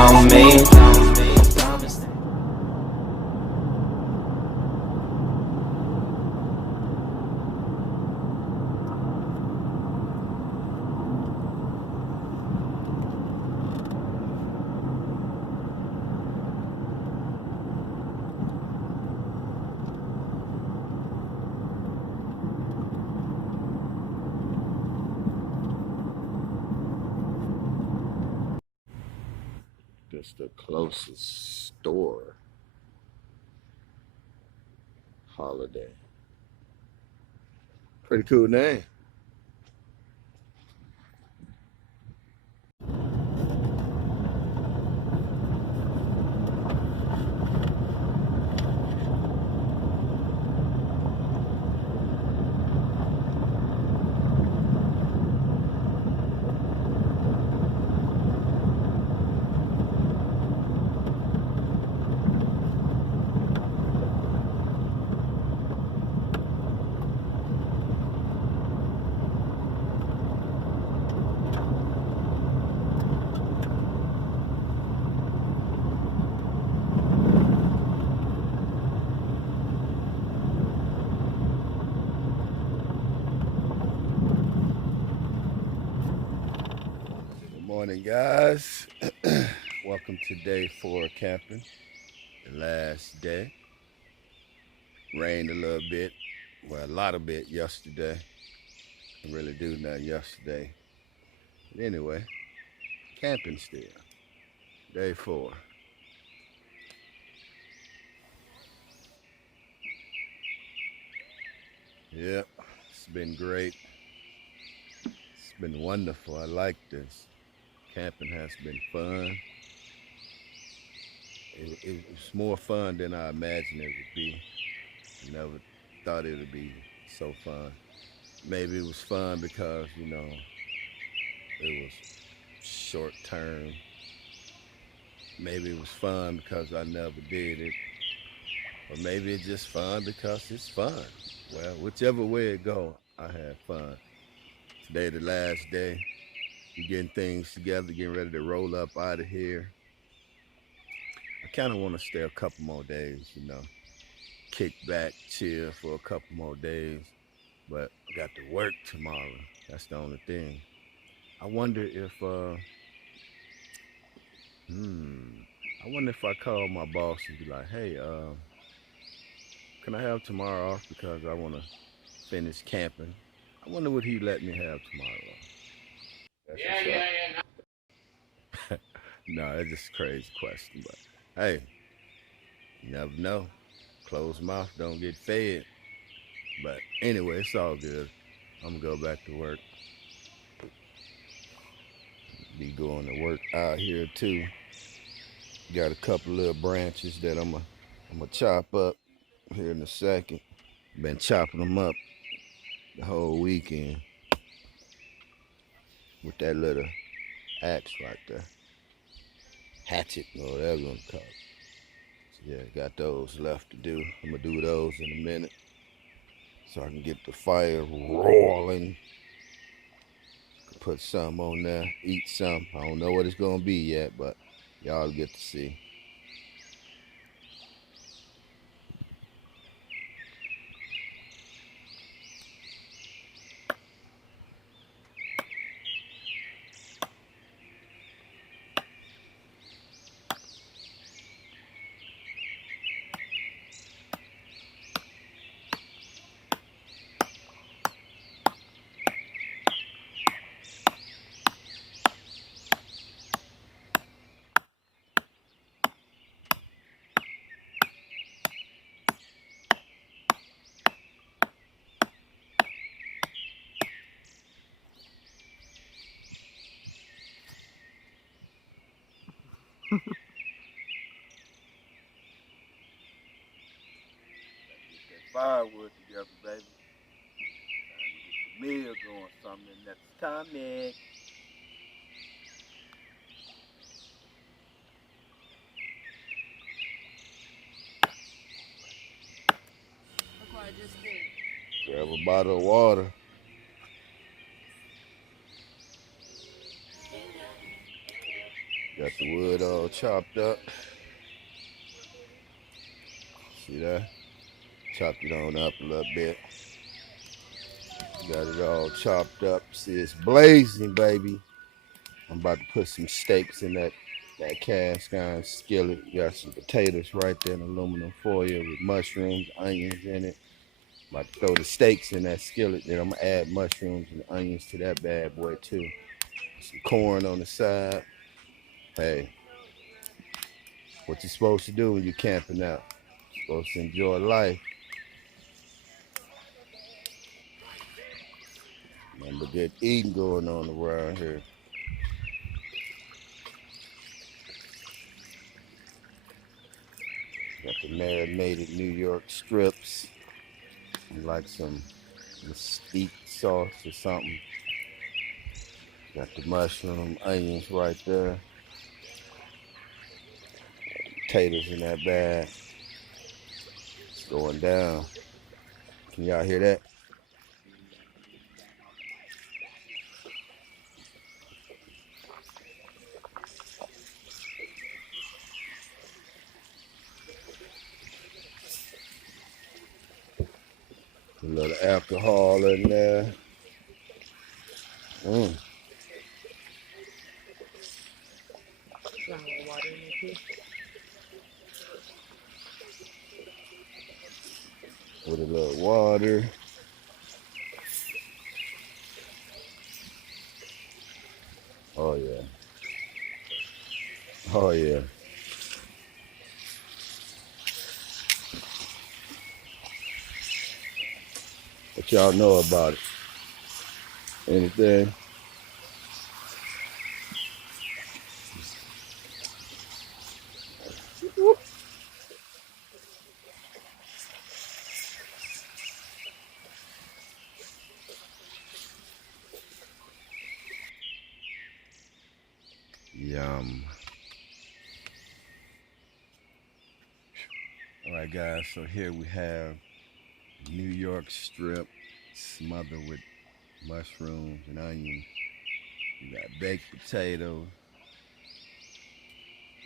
on me. That's the closest store. Holiday. Pretty cool name. Morning, guys. Welcome to day 4 of camping, the last day. Rained a little bit, well, a lot of bit yesterday. Didn't really do nothing yesterday. But anyway, camping still. Day 4. Yep, it's been great. It's been wonderful. I like this. Camping has been fun. It's more fun than I imagined it would be. I never thought it would be so fun. Maybe it was fun because, it was short term. Maybe it was fun because I never did it. Or maybe it's just fun because it's fun. Well, whichever way it go, I had fun. Today the last day. We're getting things together, getting ready to roll up out of here. I kind of want to stay a couple more days, kick back, chill for a couple more days. But I got to work tomorrow. That's the only thing. I wonder if, I call my boss and be like, hey, can I have tomorrow off because I want to finish camping? I wonder what he'd let me have tomorrow off. That's yeah. No, it's just a crazy question, but hey, you never know. Closed mouth don't get fed. But anyway, it's all good. I'm gonna go back to work. Be going to work out here too. Got a couple little branches that I'm gonna chop up here in a second. Been chopping them up the whole weekend with that little axe right there. Hatchet or whatever you want to call it. So yeah, got those left to do. I'm gonna do those in a minute so I can get the fire rolling. Put some on there, eat some. I don't know what it's gonna be yet, but y'all get to see. Firewood together, baby. Time to get the meal going. Something that's coming. Look what I just did. Grab a bottle of water. Got the wood all chopped up. See that? Chopped it on up a little bit. Got it all chopped up. See, it's blazing, baby. I'm about to put some steaks in that cast iron skillet. Got some potatoes right there in aluminum foil with mushrooms, onions in it. About to throw the steaks in that skillet. Then I'm gonna add mushrooms and onions to that bad boy too. Some corn on the side. Hey, what you supposed to do when you're camping out? You're supposed to enjoy life. Remember, good eating going on around here. Got the marinated New York strips. Like some mesquite sauce or something. Got the mushroom, onions right there. Potatoes in that bag. It's going down. Can y'all hear that? A little alcohol in there. Water in there too. With a little water. Oh yeah. Oh yeah. What y'all know about it? Anything? Yum. All right, guys. So here we have New York strip smothered with mushrooms and onions. We got baked potato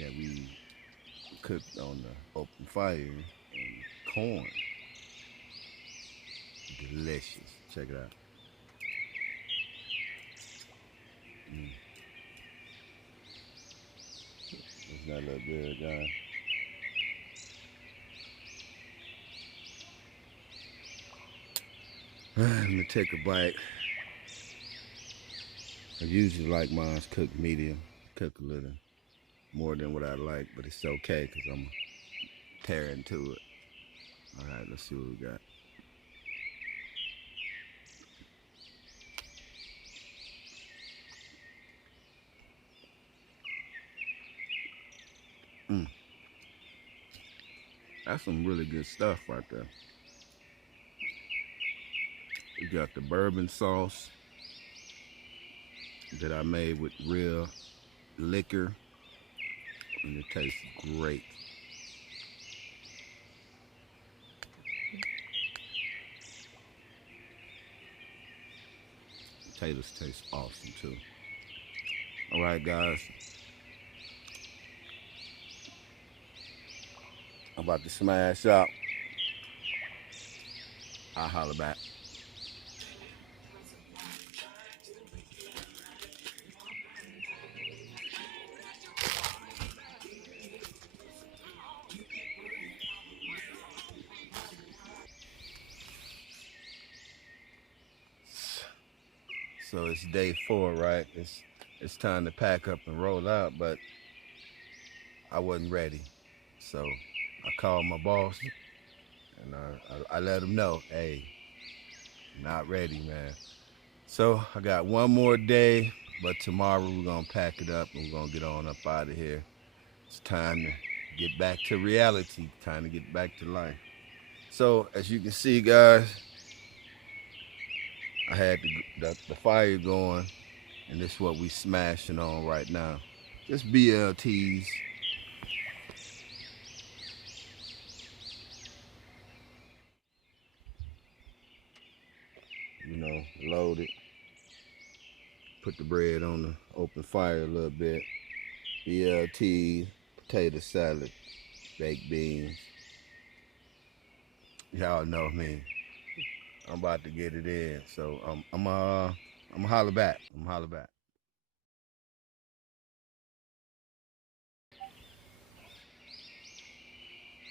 that we cooked on the open fire and corn. Delicious. Check it out. Doesn't that look good, guys? Let me take a bite. I usually like mine cooked medium. Cook a little more than what I like, but it's okay because I'm tearing into it. All right, let's see what we got. That's some really good stuff right there. We got the bourbon sauce that I made with real liquor, and it tastes great. Potatoes taste awesome too. All right, guys. I'm about to smash out. I'll holler back. So it's day 4, right? It's time to pack up and roll out, but I wasn't ready. So I called my boss and I let him know, hey, not ready, man. So I got one more day, but tomorrow we're gonna pack it up and we're gonna get on up out of here. It's time to get back to reality, time to get back to life. So as you can see, guys, I had the fire going, and this is what we smashing on right now. Just BLTs. You know, load it. Put the bread on the open fire a little bit. BLT, potato salad, baked beans. Y'all know me. I'm about to get it in, so I'm holler back. I'm holler back.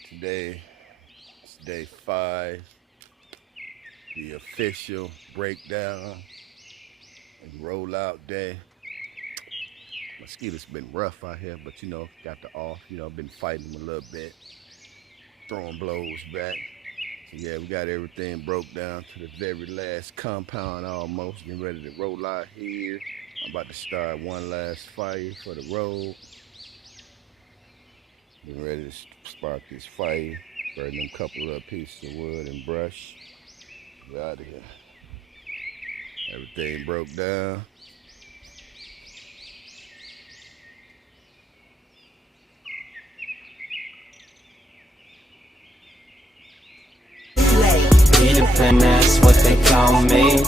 Today is day 5, the official breakdown and rollout day. Mosquitoes been rough out here, but you know, got the off. You know, been fighting them a little bit, throwing blows back. So yeah, we got everything broke down to the very last compound almost. Getting ready to roll out here. I'm about to start one last fire for the road. Getting ready to spark this fire. Burn them couple of pieces of wood and brush. We're out of here. Everything broke down. Independent, that's what they call me.